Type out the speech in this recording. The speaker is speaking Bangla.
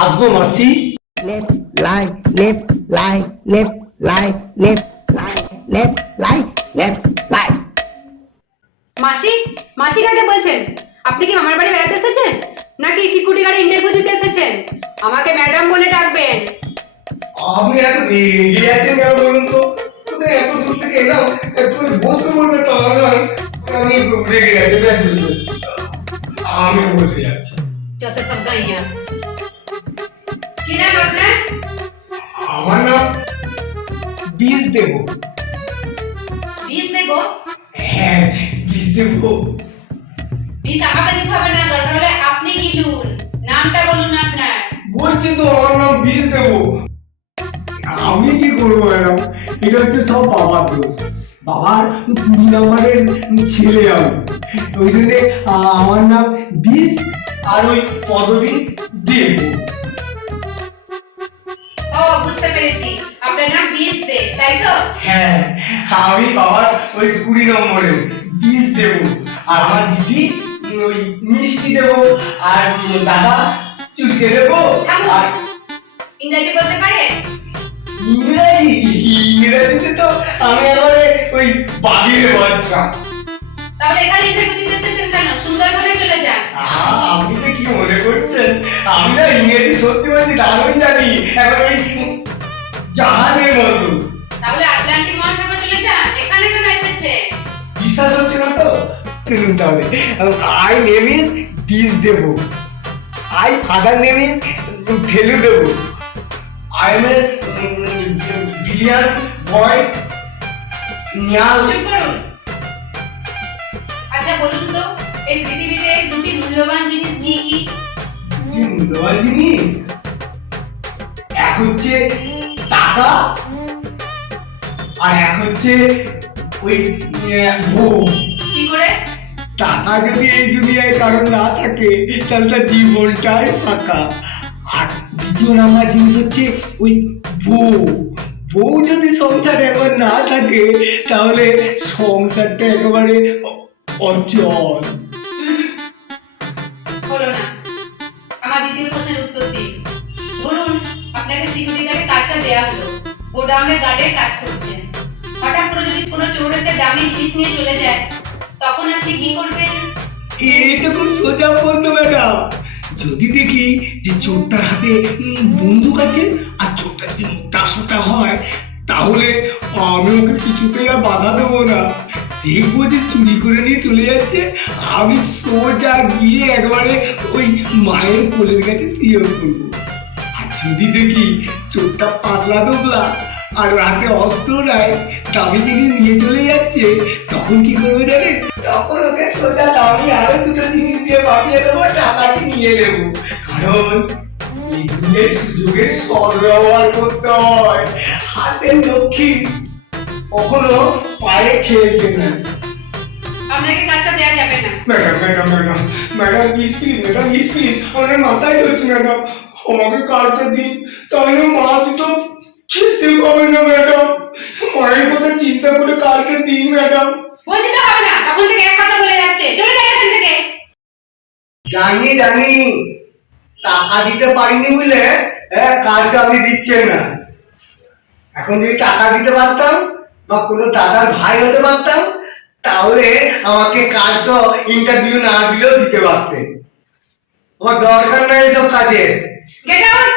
আসবো মাসি। Left, line, left, line, left, line, left, line, left, line, left, line. মাসি, মাসি কাকে বলছেন? আপনি কি মামার বাড়ি বেড়াতে এসেছেন নাকি সিকিউরিটি গার্ড ইন্টারভিউ দিতে এসেছেন? আমাকে ম্যাডাম বলে ডাকবেন। আপনি এত এগিয়ে আছেন কেন বলুন তো? কোথায় এত দূর থেকে এলাম, একটুখানি বসতে বলবে তাহলে আমি রেগে গেছি। আমি বসে যাচ্ছি। যত সব গাইয়া। কি নাম আপনার? আমার নাম বিষ দেব। বিষ দেব? হ্যাঁ, বিষ দেব। বিষ আমাকে দিতে হবে না, দরকার হলে আপনি গিলুন। নামটা বলুন আপনার। বলছি তো আমার নাম বিষ দেব। আমি কি করবো ম্যাডাম, এটা হচ্ছে সব বাবার দোষ। বাবার 20 নম্বরের ছেলে আমি, ওই জন্যে আমার নাম বিষ আর ওই পদবী দেব। ও, বুঝতে পেরেছি, আপনার নাম বিষ দে, তাই তো? হ্যাঁ, আমি বাবার ওই 20 নম্বরের বিষ দেব, আর আমার দিদি ওই মিষ্টি দেব, আর দাদা চুলকে দেব। আর ইংরেজি বলতে পারে? ইংরেজিতে তো আমি একেবারে ওই বাড়ির বাচ্চা। তাহলে এখানে ইন্টারভিউ দিতে এসেছেন কেন? সুন্দরবনে চলে যান। আপনি তো কি মনে করছেন, আমি না ইংরেজি সত্যি বলছি দারুণ জানি, এখন ওই জাহাজের মতো। তাহলে আটলান্টিক মহাসাগর চলে যান, এখানে কেন এসেছে? বিশ্বাস হচ্ছে না তো? শুনুন তাহলে, I name is Bish Dev, I father name is Phelu Dev, I am a brilliant boy নিয়াল। চুপ করুন। আচ্ছা বলুন তো, এই পৃথিবীতে দুটি মূল্যবান জিনিস কি কি? কি মূল্যবান জিনিস? এক হচ্ছে টাকা, আর এক হচ্ছে ওই বউ। কি করে? টাকা যদি এই দুনিয়ায় কারণ না থাকে তাহলে তার জীবনটাই ফাঁকা। আর দ্বিতীয় নাম্বার জিনিস হচ্ছে ওই বউ। বউ যদি সংসারে একবার না থাকে তাহলে সংসারটা একেবারে অচল। হলো না। আমার দ্বিতীয় প্রশ্নের উত্তর দিন। ধরুন আপনাকে সিকিউরিটি গার্ডের কাজটা দেয়া হলো, গোডাউনে গার্ডের কাজ করছেন। হঠাৎ করে যদি কোনো চোর এসে দামি জিনিস নিয়ে চলে যায়, তখন আপনি কি করবেন? এটা খুব সোজা প্রশ্ন ম্যাডাম। যদি দেখি যে চোরটার হাতে বন্দুক আছে আর চোরটা যদি মোটা সোটা হয়, তাহলে আমি ওকে কিছুতেই আর বাধা দেবো না। দেখবো যে চুরি করে নিয়ে চলে যাচ্ছে, আমি সোজা গিয়ে একবারে ওই মায়ের কোলের কাছে শুয়ে পড়বো। আর যদি দেখি চোরটা পাতলা দোবলা আর হাতে অস্ত্র নাই, দামি জিনিস নিয়ে চলে যাচ্ছে, তখন কি করবো জানেন? তখন ওকে সোজা দামি আরো দুটো জিনিস দিয়ে পাঠিয়ে দেবো, টাকাটি নিয়ে নেবো। কারণ এগুলোর সুযোগের সদ্ব্যবহার করতে হয়। হাতের লক্ষ্মী কখনো পায়ে খেলবে না। আপনাকে কাজটা দেয়া যাবে না। Madam madam madam madam madam আমার মাথায় ধরছি ম্যাডাম, আমাকে কার্ডটা দিন, তাহলে মা দুটো খেতে পাবে না ম্যাডাম। মায়ের কথা চিন্তা করে কার্ডটা দিন ম্যাডাম। বলছি তো হবে না, তখন থেকে এক কথা বলে যাচ্ছে, চলে যান এখান থেকে। জানি জানি, টাকা দিতে পারিনি বলে কাজটা আপনি দিচ্ছেন না। এখন যদি টাকা দিতে পারতাম বা কোনো দাদার ভাই হতে পারতাম, তাহলে আমাকে কাজটা ইন্টারভিউ না দিলেও দিতে পারতেন। আমার দরকার নাই এসব কাজে। Get out.